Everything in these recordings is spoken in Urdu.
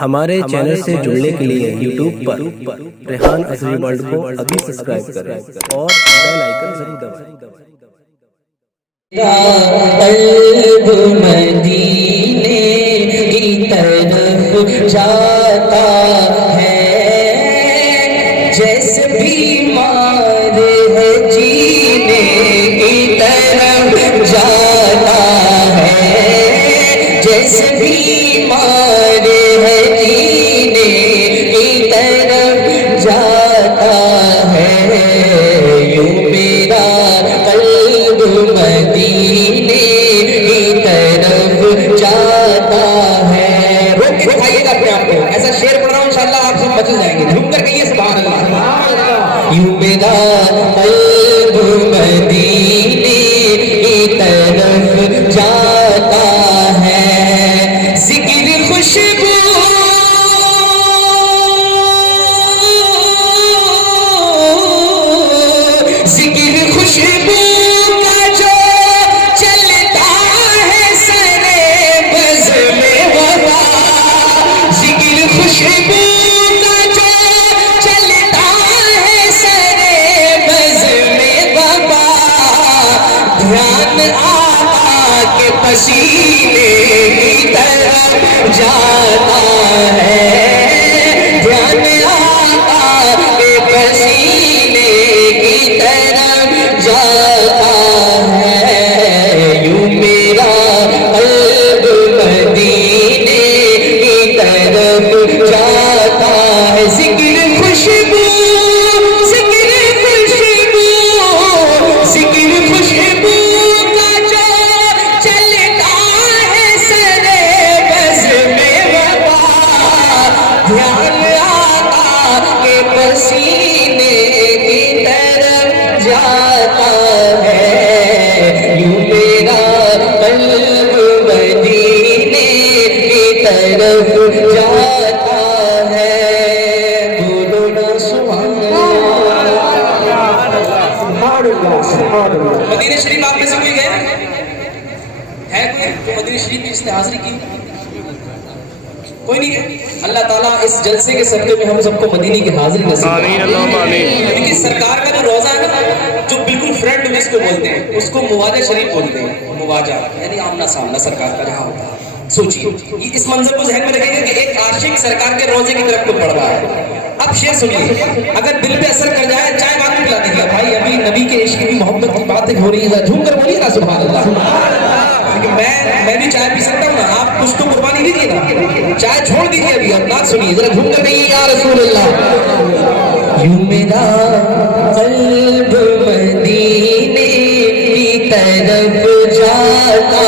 ہمارے چینل سے جڑنے کے لیے یوٹیوب پر ریحان ازری ورلڈ کو ابھی سبسکرائب کریں اور بیل آئیکن ضرور دبائیں۔ قلب مدینے کی طرف جاتا ہے، جیسے بیمار ہے جینے کی طرف جاتا ہے، جیسے بیمار ہے جینے کی طرف جاتا ہے، یوں میرا قلب مدینے کی طرف جاتا ہے۔ روک کے دکھائیے گا اپنے آپ کو، ایسا شعر پڑھ رہا ہوں انشاءاللہ آپ سب بچ جائیں گے، جھوم کر کہیے سبحان اللہ۔ یوں میرا قلب مدینے کی طرف جاتا ہے، ذکر خوشبو ذکر خوشبو کا جو چلتا ہے سرے بز میں وبا، ذکر خوشبو کا جو چلتا ہے سرے بز میں وبا، دھیان آقا کے پسینے کی طرف جاتا ہے، دھیان آقا کے پسینے کی طرف جاتا ہے، یوں میرا قلب مدینے کی طرف جاتا ہے، ذکر خوشبو ذکر خوشبو ذکر خوشبو کا جو چلتا ہے سرے بز میں وبا، دھیان آقا کے پسینے کی طرف جاتا ہے، یوں میرا قلب مدینے کی طرف جاتا ہے، بولو نا سبحان اللہ۔ مدینہ شریف آپ میں سے کوئی گئے ہے؟ کوئی مدینہ شریف کی جس نے حاضری کی؟ کوئی نہیں ہے؟ اللہ تعالیٰ اس جلسے کے صدقے میں ہم سب کو مدینے کی حاضری نصیب آمین اللہم آمین۔ دیکھیے سرکار کا جو روزہ ہے نا، جو بالکل فرنٹ میں اس کو بولتے ہیں، اس کو مواجہ شریف بولتے ہیں، مواجہ یعنی آمنا سامنا سرکار کا جہاں ہوتا ہے۔ سوچیے اس منظر کو ذہن میں رکھیں گے کہ ایک عاشق سرکار کے روزے کی طرف کو بڑھ رہا ہے۔ اب شعر سنیے، اگر دل پہ اثر کر جائے چائے بات پلا دیجیے بھائی، ابھی نبی کے عشق کی محبت کی باتیں ہو رہی ہے، جھوم کر بولیے نا سبحان اللہ۔ میں بھی چائے پی سکتا ہوں نا، آپ کچھ تو قربانی دیجیے نا، چائے چھوڑ دیجیے ابھی، اب بات سنیے ذرا، جھوم کر کہیے یا رسول اللہ۔ یوں میرا قلب مدینے کی طرف جاتا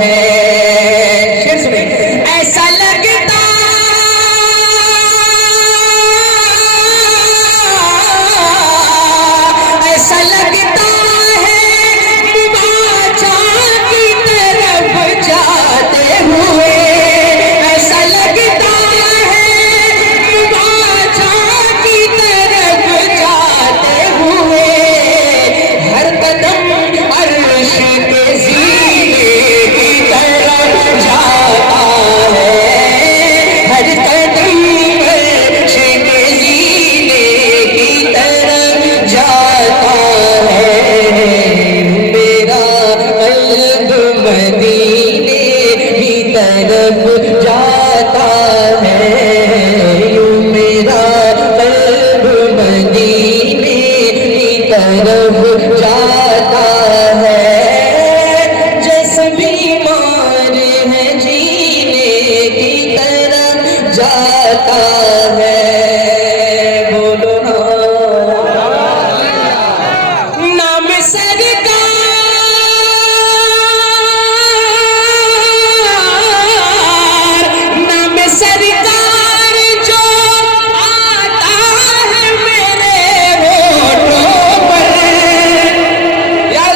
ہے، شعر سنیں، ایسا لگتا ایسا لگتا ہے مواجہ کی طرف جاتے ہوئے، ایسا لگتا ہے مواجہ کی طرف جاتے ہوئے، ہر قدم عرش کے زینے کی طرف جاتا ہے، ہر قدم عرش کے زینے کی طرف جاتا ہے، میرا قلب مدینے کی طرف جاتا ہے، یوں میرا قلب مدینے کی طرف جاتا ہے، جیسے بیمار ہے جینے کی طرف جاتا ہے، بولو نام سرکار، نام سرکار جو آتا ہے میرے ہونٹوں پر، یار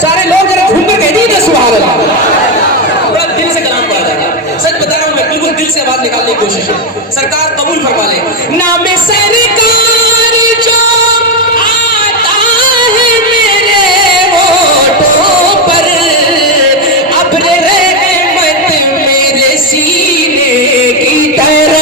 سارے لوگ ذرا گھوم کر کہہ دیجیے سبحان اللہ، بڑا دل سے کلام پڑھا جاتا ہے، سچ بتا رہا ہوں میں، بالکل دل سے آواز نکالنے کی کوشش ہے، سرکار قبول فرما لے، نام سرکار جو آتا ہے میرے ہونٹوں پر، ابر رحمت میرے سینے کی طرف